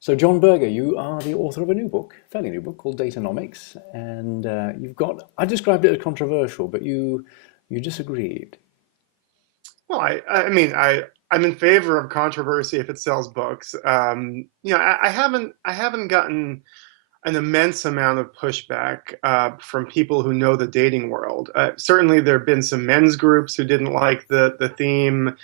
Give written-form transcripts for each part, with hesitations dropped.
So, Jon Birger, you are the author of a new book, fairly new book called Date-onomics, and you've got. I described it as controversial, but you disagreed. Well, I'm in favor of controversy if it sells books. I haven't gotten an immense amount of pushback from people who know the dating world. Certainly, there have been some men's groups who didn't like the theme.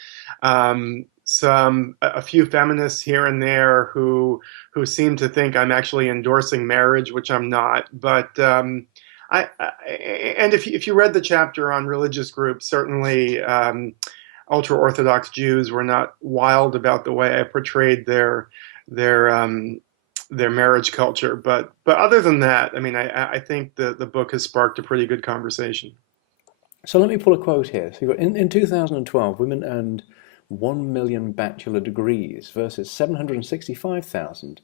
A few feminists here and there who seem to think I'm actually endorsing marriage, which I'm not. But and if you read the chapter on religious groups, certainly. Ultra-Orthodox Jews were not wild about the way I portrayed their their marriage culture. But other than that, I think the book has sparked a pretty good conversation. So, let me pull a quote here. So, in 2012, women earned 1 million bachelor degrees versus 765,000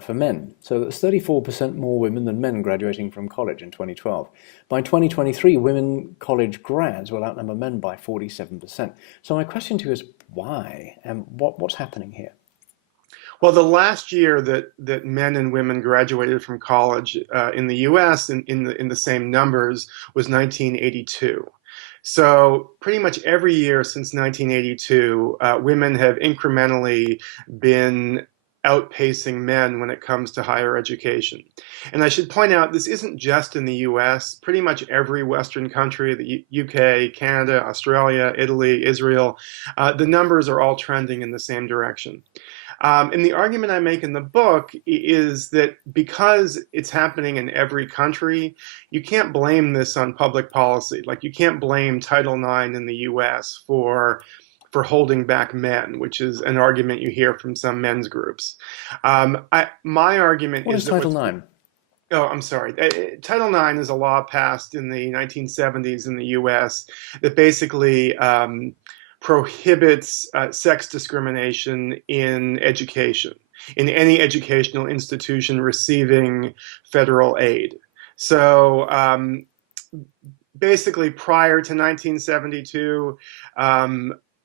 for men. So that's 34% more women than men graduating from college in 2012. By 2023, women college grads will outnumber men by 47%. So my question to you is why and what's happening here? Well, the last year that men and women graduated from college in the U.S. in the same numbers was 1982. So pretty much every year since 1982, women have incrementally been outpacing men when it comes to higher education. And I should point out, this isn't just in the US. Pretty much every Western country, the UK, Canada, Australia, Italy, Israel, the numbers are all trending in the same direction. And the argument I make in the book is that because it's happening in every country, you can't blame this on public policy. Like you can't blame Title IX in the US for holding back men, which is an argument you hear from some men's groups. My argument What is is that Title what's IX? Oh, I'm sorry. Title IX is a law passed in the 1970s in the US that basically prohibits sex discrimination in education, in any educational institution receiving federal aid. So basically, prior to 1972,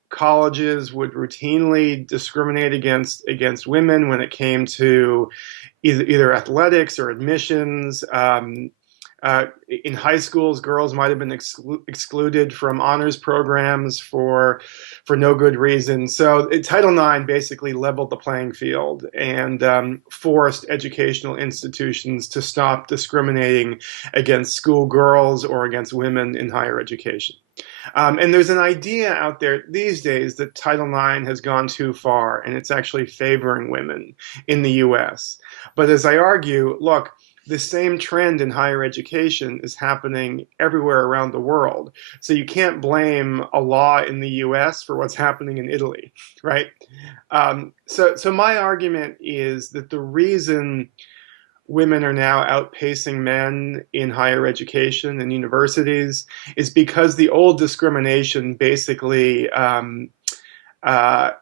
colleges would routinely discriminate against women when it came to either athletics or admissions. In high schools, girls might have been excluded from honors programs for no good reason. So Title IX basically leveled the playing field and forced educational institutions to stop discriminating against schoolgirls or against women in higher education. And there's an idea out there these days that Title IX has gone too far and it's actually favoring women in the US. But as I argue, look, the same trend in higher education is happening everywhere around the world. So you can't blame a law in the US for what's happening in Italy, right? So my argument is that the reason women are now outpacing men in higher education and universities is because the old discrimination basically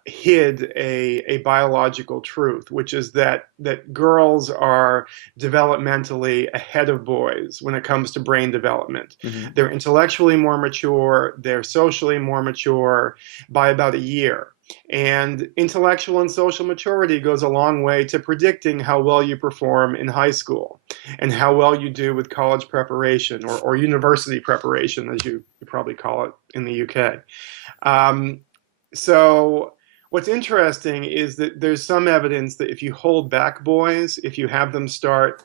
hid a biological truth, which is that girls are developmentally ahead of boys when it comes to brain development. Hmm. They're intellectually more mature, they're socially more mature by about a year. And intellectual and social maturity goes a long way to predicting how well you perform in high school and how well you do with college preparation or university preparation, as you probably call it in the UK. Um, so what's interesting is that there's some evidence that if you hold back boys, if you have them start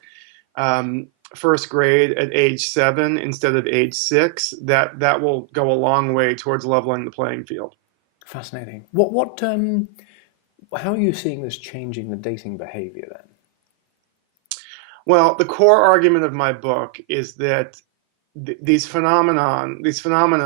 first grade at age 7 instead of age 6, that will go a long way towards leveling the playing field. Fascinating. How are you seeing this changing the dating behavior then? Well, the core argument of my book is that these phenomena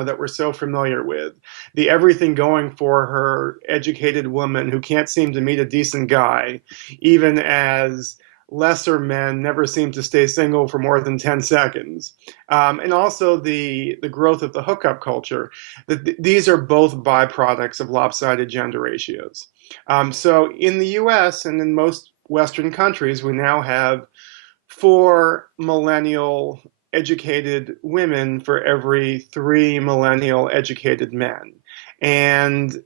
that we're so familiar with, the everything going for her educated woman who can't seem to meet a decent guy, even as lesser men never seem to stay single for more than 10 seconds. And also the growth of the hookup culture, that these are both byproducts of lopsided gender ratios. So in the US and in most Western countries, we now have 4 millennial educated women for every 3 millennial educated men. And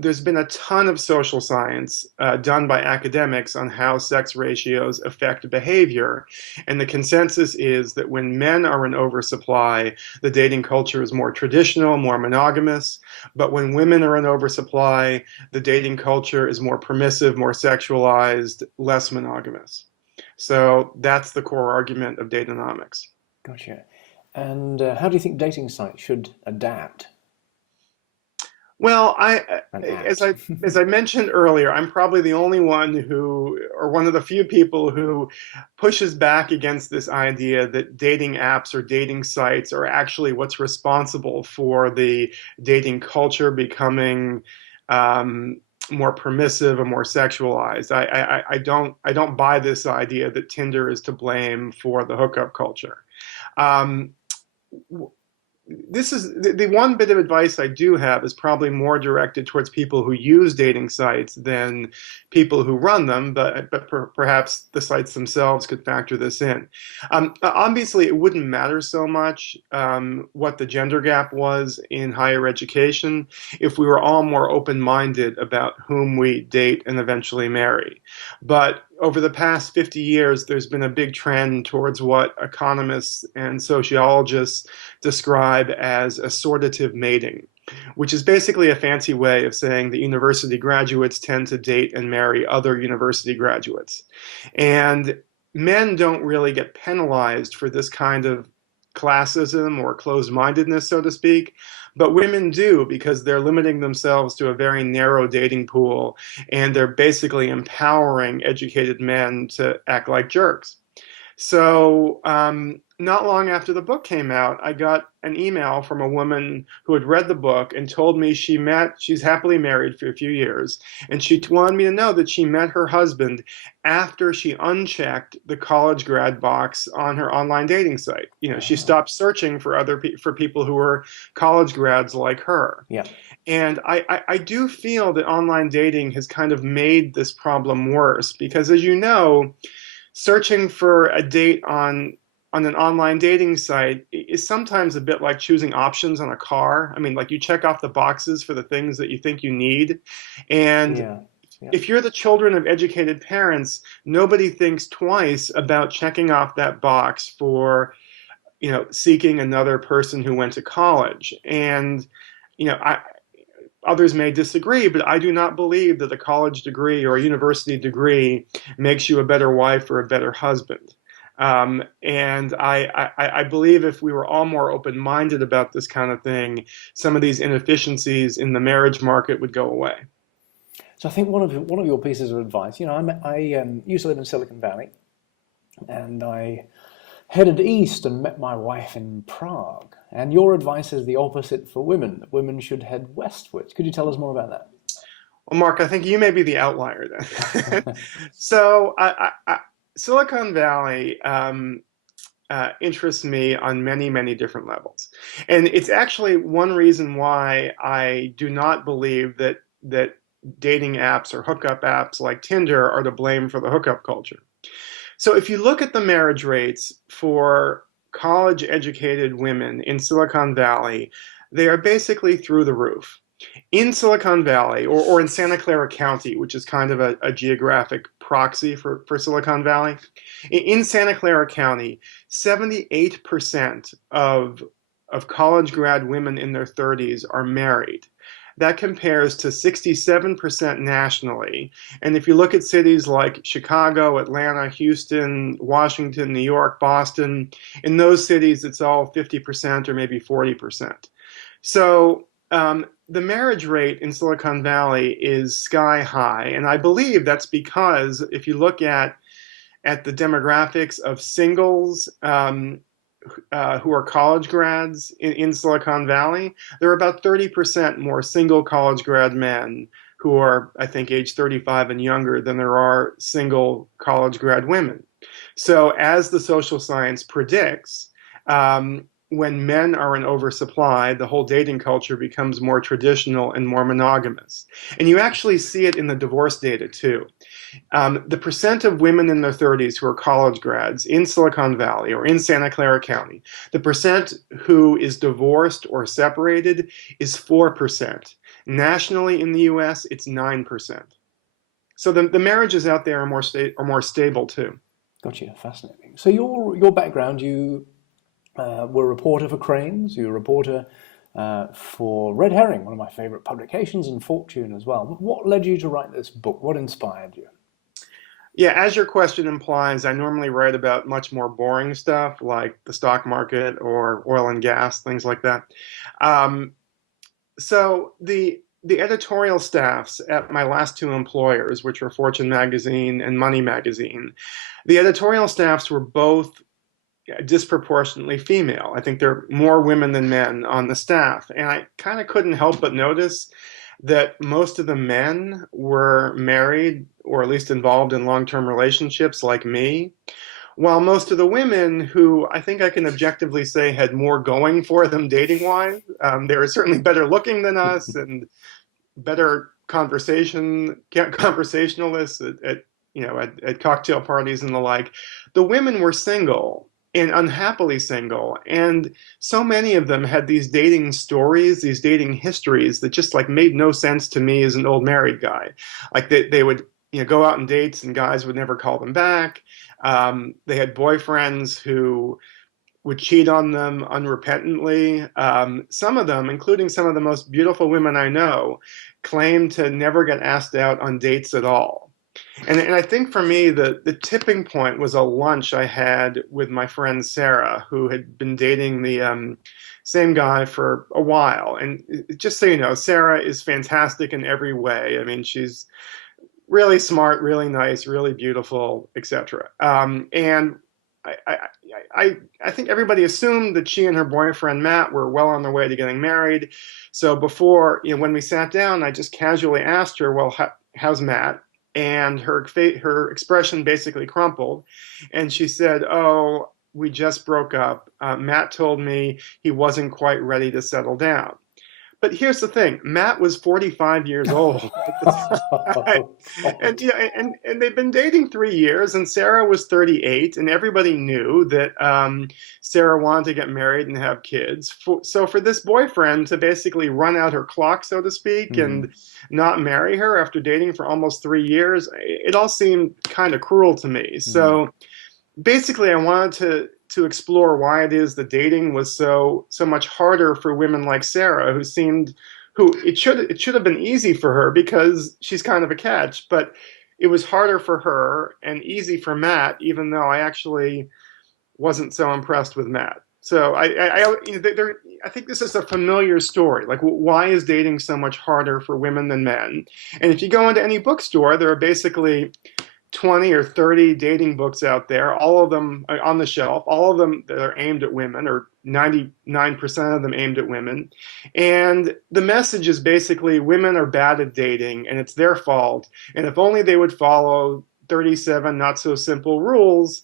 there's been a ton of social science done by academics on how sex ratios affect behavior. And the consensus is that when men are in oversupply, the dating culture is more traditional, more monogamous. But when women are in oversupply, the dating culture is more permissive, more sexualized, less monogamous. So that's the core argument of Date-onomics. Gotcha. And how do you think dating sites should adapt Well, and as act? I mentioned earlier, I'm probably the only one who, or one of the few people who pushes back against this idea that dating apps or dating sites are actually what's responsible for the dating culture becoming um, more permissive or more sexualized. I don't buy this idea that Tinder is to blame for the hookup culture. Um, this is the one bit of advice I do have is probably more directed towards people who use dating sites than people who run them, but perhaps the sites themselves could factor this in. Obviously, it wouldn't matter so much what the gender gap was in higher education if we were all more open-minded about whom we date and eventually marry. But over the past 50 years, there's been a big trend towards what economists and sociologists describe as assortative mating, which is basically a fancy way of saying that university graduates tend to date and marry other university graduates. And men don't really get penalized for this kind of classism or closed-mindedness, so to speak, but women do because they're limiting themselves to a very narrow dating pool and they're basically empowering educated men to act like jerks. So, not long after the book came out, I got an email from a woman who had read the book and told me she's happily married for a few years, and she wanted me to know that she met her husband after she unchecked the college grad box on her online dating site. You know, she stopped searching for for people who were college grads like her. Yeah. And I do feel that online dating has kind of made this problem worse because, as you know, searching for a date on an online dating site is sometimes a bit like choosing options on a car. I mean, like you check off the boxes for the things that you think you need. And Yeah. Yeah. if you're the children of educated parents, nobody thinks twice about checking off that box for, you know, seeking another person who went to college. And, you know, others may disagree, but I do not believe that a college degree or a university degree makes you a better wife or a better husband. And I believe if we were all more open-minded about this kind of thing, some of these inefficiencies in the marriage market would go away. So I think one of your pieces of advice, I used to live in Silicon Valley, and I headed east and met my wife in Prague. And your advice is the opposite for women, that women should head westwards. Could you tell us more about that? Well, Mark, I think you may be the outlier then. So, Silicon Valley interests me on many, many different levels, and it's actually one reason why I do not believe that dating apps or hookup apps like Tinder are to blame for the hookup culture. So, if you look at the marriage rates for college-educated women in Silicon Valley, they are basically through the roof in Silicon Valley or in Santa Clara County, which is kind of a geographic proxy for Silicon Valley. In Santa Clara County, 78% of college grad women in their 30s are married. That compares to 67% nationally. And if you look at cities like Chicago, Atlanta, Houston, Washington, New York, Boston, in those cities, it's all 50% or maybe 40%. So the marriage rate in Silicon Valley is sky high. And I believe that's because if you look at the demographics of singles who are college grads in Silicon Valley, there are about 30% more single college grad men who are, I think, age 35 and younger than there are single college grad women. So as the social science predicts, when men are in oversupply, the whole dating culture becomes more traditional and more monogamous. And you actually see it in the divorce data too. The percent of women in their 30s who are college grads in Silicon Valley or in Santa Clara County, the percent who is divorced or separated is 4%. Nationally in the US, it's 9%. So the marriages out there are more stable too. Gotcha, fascinating. So your background, you were a reporter for Cranes, you were a reporter for Red Herring, one of my favorite publications, and Fortune as well. What led you to write this book? What inspired you? Yeah, as your question implies, I normally write about much more boring stuff like the stock market or oil and gas, things like that. Um, so the editorial staffs at my last two employers, which were Fortune magazine and Money magazine, the editorial staffs were both disproportionately female. I think there are more women than men on the staff. And I kind of couldn't help but notice that most of the men were married or at least involved in long-term relationships like me, while most of the women who I think I can objectively say had more going for them dating-wise, they were certainly better looking than us and better conversationalists at cocktail parties and the like. The women were single and unhappily single, and so many of them had these dating stories, these dating histories that just like made no sense to me as an old married guy. Like they would go out on dates and guys would never call them back. They had boyfriends who would cheat on them unrepentantly. Some of them, including some of the most beautiful women I know, claim to never get asked out on dates at all. And I think for me, the tipping point was a lunch I had with my friend Sarah, who had been dating the same guy for a while. And just so you know, Sarah is fantastic in every way. I mean, she's really smart, really nice, really beautiful, etc. And I, I, I think everybody assumed that she and her boyfriend Matt were well on their way to getting married. So before, when we sat down, I just casually asked her, "Well, how's Matt?" And her expression basically crumpled, and she said, "Oh, we just broke up. Matt told me he wasn't quite ready to settle down." But here's the thing: Matt was 45 years old at the time, and and they've been dating 3 years. And Sarah was 38, and everybody knew that Sarah wanted to get married and have kids. So for this boyfriend to basically run out her clock, so to speak, and not marry her after dating for almost 3 years, it all seemed kind of cruel to me. So basically, I wanted to explore why it is that dating was so much harder for women like Sarah, who it should have been easy for her because she's kind of a catch, but it was harder for her and easy for Matt, even though I actually wasn't so impressed with Matt. So I think this is a familiar story. Like, why is dating so much harder for women than men? And if you go into any bookstore, there are basically 20 or 30 dating books out there, all of them on the shelf, all of them that are aimed at women, or 99% of them aimed at women. And the message is basically women are bad at dating and it's their fault. And if only they would follow 37 not so simple rules,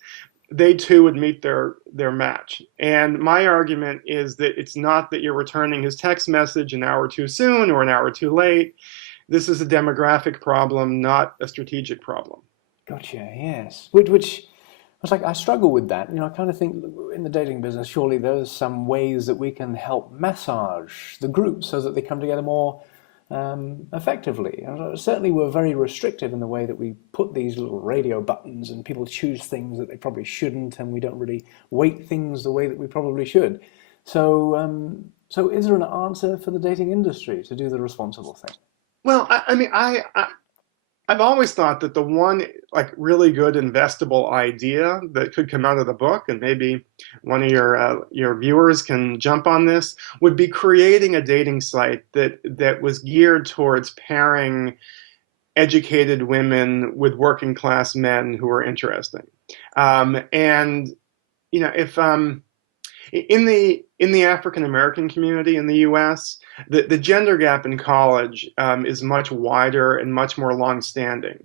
they too would meet their match. And my argument is that it's not that you're returning his text message an hour too soon or an hour too late. This is a demographic problem, not a strategic problem. Gotcha, yes. Which I was like, I struggle with that. I kind of think in the dating business, surely there's some ways that we can help massage the group so that they come together more effectively. And certainly, we're very restrictive in the way that we put these little radio buttons, and people choose things that they probably shouldn't, and we don't really weight things the way that we probably should. So is there an answer for the dating industry to do the responsible thing? Well, I mean, I've always thought that the one like really good investable idea that could come out of the book, and maybe one of your viewers can jump on this, would be creating a dating site that was geared towards pairing educated women with working class men who are interesting. And if in the African American community in the U.S., the gender gap in college is much wider and much more longstanding.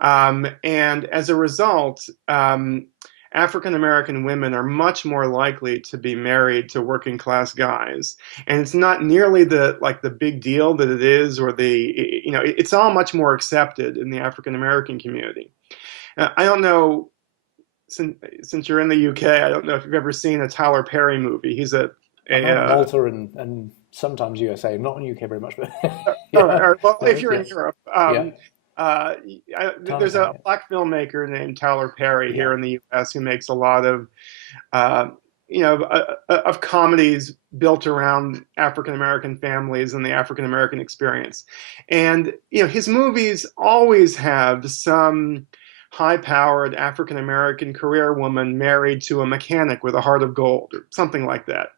And as a result, African American women are much more likely to be married to working class guys. And it's not nearly the big deal that it is, or it's all much more accepted in the African American community. I don't know. Since you're in the UK, I don't know if you've ever seen a Tyler Perry movie. He's Walter and sometimes USA, not in UK very much, but All yeah, right. Well, if those, you're in yes, Europe, yeah, Tyler there's a Perry, black filmmaker named Tyler Perry yeah, here in the U.S. who makes a lot of uh, of comedies built around African American families and the African American experience. And his movies always have some high-powered African American career woman married to a mechanic with a heart of gold or something like that.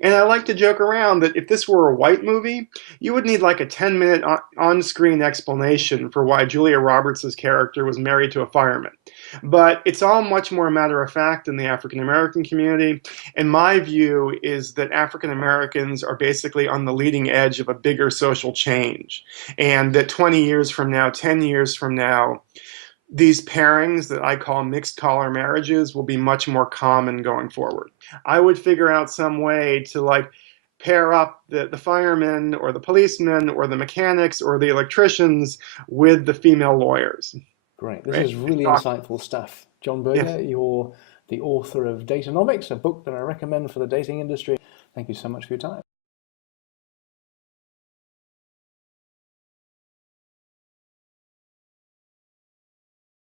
And I like to joke around that if this were a white movie, you would need like a 10-minute on-screen explanation for why Julia Roberts' character was married to a fireman. But it's all much more matter of fact in the African American community. And my view is that African Americans are basically on the leading edge of a bigger social change. And that 20 years from now, 10 years from now, these pairings that I call mixed collar marriages will be much more common going forward. I would figure out some way to like pair up the firemen or the policemen or the mechanics or the electricians with the female lawyers. great. This Right? is really insightful stuff. Jon Yeah. Birger, you're the author of Date-onomics, a book that I recommend for the dating industry. Thank you so much for your time.